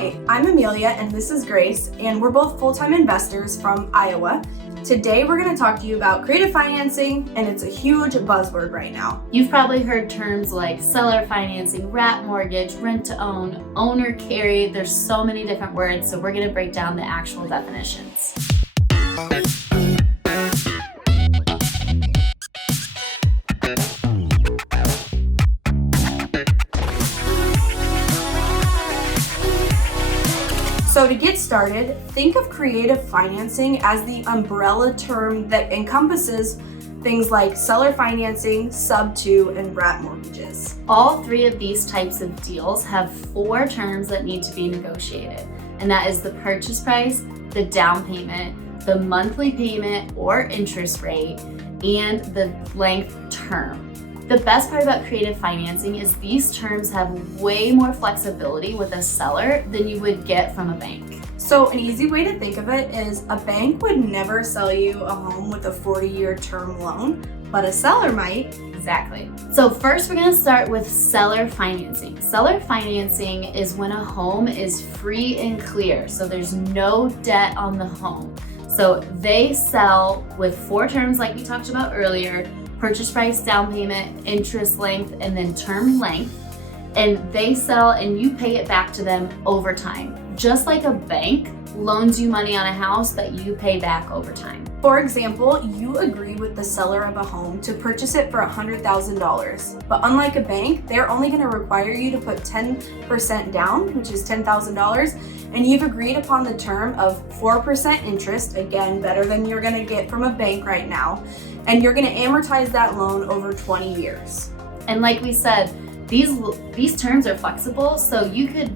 Hi, I'm Amelia and this is Grace, and we're both full-time investors from Iowa. Today we're going to talk to you about creative financing, and it's a huge buzzword right now. You've probably heard terms like seller financing, wrap mortgage, rent to own, owner carry. There's so many different words, so we're going to break down the actual definitions. So to get started, think of creative financing as the umbrella term that encompasses things like seller financing, sub-to, and wrap mortgages. All three of these types of deals have 4 terms that need to be negotiated, and that is the purchase price, the down payment, the monthly payment or interest rate, and the length term. The best part about creative financing is these terms have way more flexibility with a seller than you would get from a bank. So an easy way to think of it is a bank would never sell you a home with a 40-year term loan, but a seller might. Exactly. So first we're going to start with seller financing. Seller financing is when a home is free and clear, so there's no debt on the home. So they sell with 4 terms like we talked about earlier: purchase price, down payment, interest length, and then term length. And they sell and you pay it back to them over time. Just like a bank loans you money on a house that you pay back over time. For example, you agree with the seller of a home to purchase it for $100,000. But unlike a bank, they're only going to require you to put 10% down, which is $10,000. And you've agreed upon the term of 4% interest, again, better than you're going to get from a bank right now. And you're going to amortize that loan over 20 years. And like we said, these terms are flexible, so you could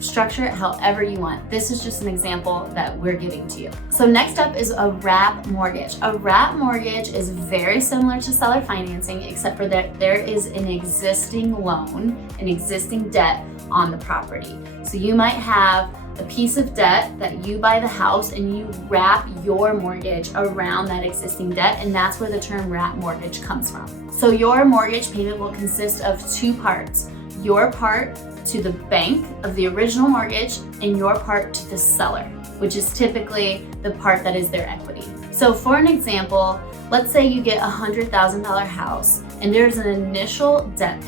structure it however you want. This is just an example that we're giving to you. So next up is a wrap mortgage. A wrap mortgage is very similar to seller financing, except for that there is an existing loan, an existing debt on the property. So you might have a piece of debt that you buy the house and you wrap your mortgage around that existing debt, and that's where the term wrap mortgage comes from. So your mortgage payment will consist of 2 parts: your part to the bank of the original mortgage and your part to the seller, which is typically the part that is their equity. So for an example, let's say you get a $100,000 house and there's an initial debt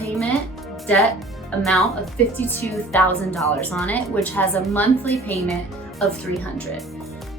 amount of $52,000 on it, which has a monthly payment of $300.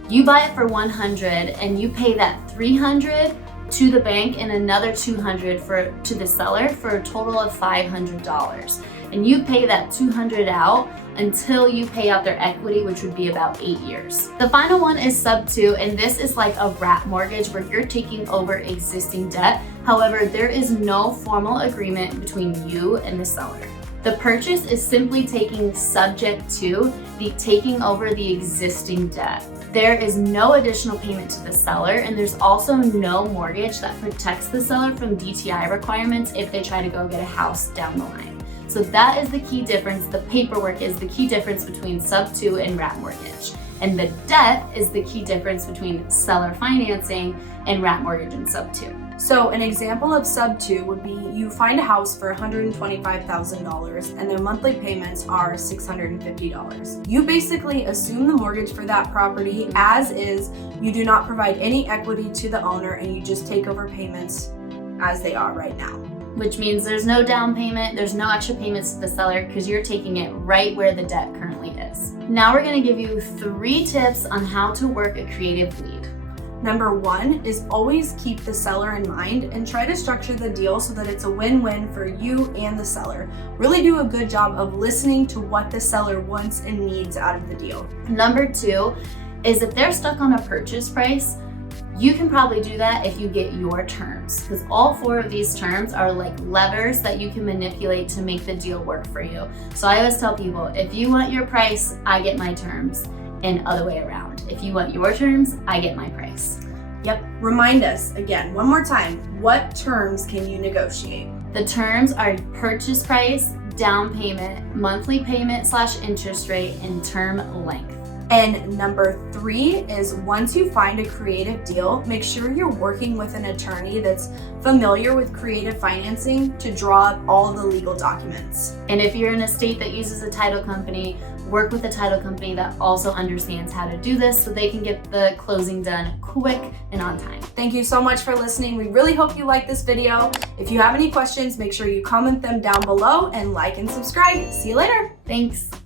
You buy it for $100 and you pay that $300 to the bank and another $200 to the seller for a total of $500. And you pay that $200 out until you pay out their equity, which would be about 8 years. The final one is sub-to, and this is like a wrap mortgage where you're taking over existing debt. However, there is no formal agreement between you and the seller. The purchase is simply subject to taking over the existing debt. There is no additional payment to the seller, and there's also no mortgage that protects the seller from DTI requirements if they try to go get a house down the line. So that is the key difference. The paperwork is the key difference between sub-to and wrap mortgage. And the debt is the key difference between seller financing and wrap mortgage and sub-to. So an example of sub-to would be you find a house for $125,000 and their monthly payments are $650. You basically assume the mortgage for that property as is. You do not provide any equity to the owner and you just take over payments as they are right now. Which means there's no down payment, there's no extra payments to the seller because you're taking it right where the debt currently is. Now we're going to give you 3 tips on how to work a creative lead. Number 1 is always keep the seller in mind and try to structure the deal so that it's a win-win for you and the seller. Really do a good job of listening to what the seller wants and needs out of the deal. Number 2 is if they're stuck on a purchase price, you can probably do that if you get your terms, because all 4 of these terms are like levers that you can manipulate to make the deal work for you. So I always tell people, if you want your price, I get my terms, and other way around. If you want your terms, I get my price. Yep. Remind us again, one more time, what terms can you negotiate? The terms are purchase price, down payment, monthly payment / interest rate, and term length. And number 3 is once you find a creative deal, make sure you're working with an attorney that's familiar with creative financing to draw up all the legal documents. And if you're in a state that uses a title company, work with a title company that also understands how to do this so they can get the closing done quick and on time. Thank you so much for listening. We really hope you liked this video. If you have any questions, make sure you comment them down below and like and subscribe. See you later. Thanks.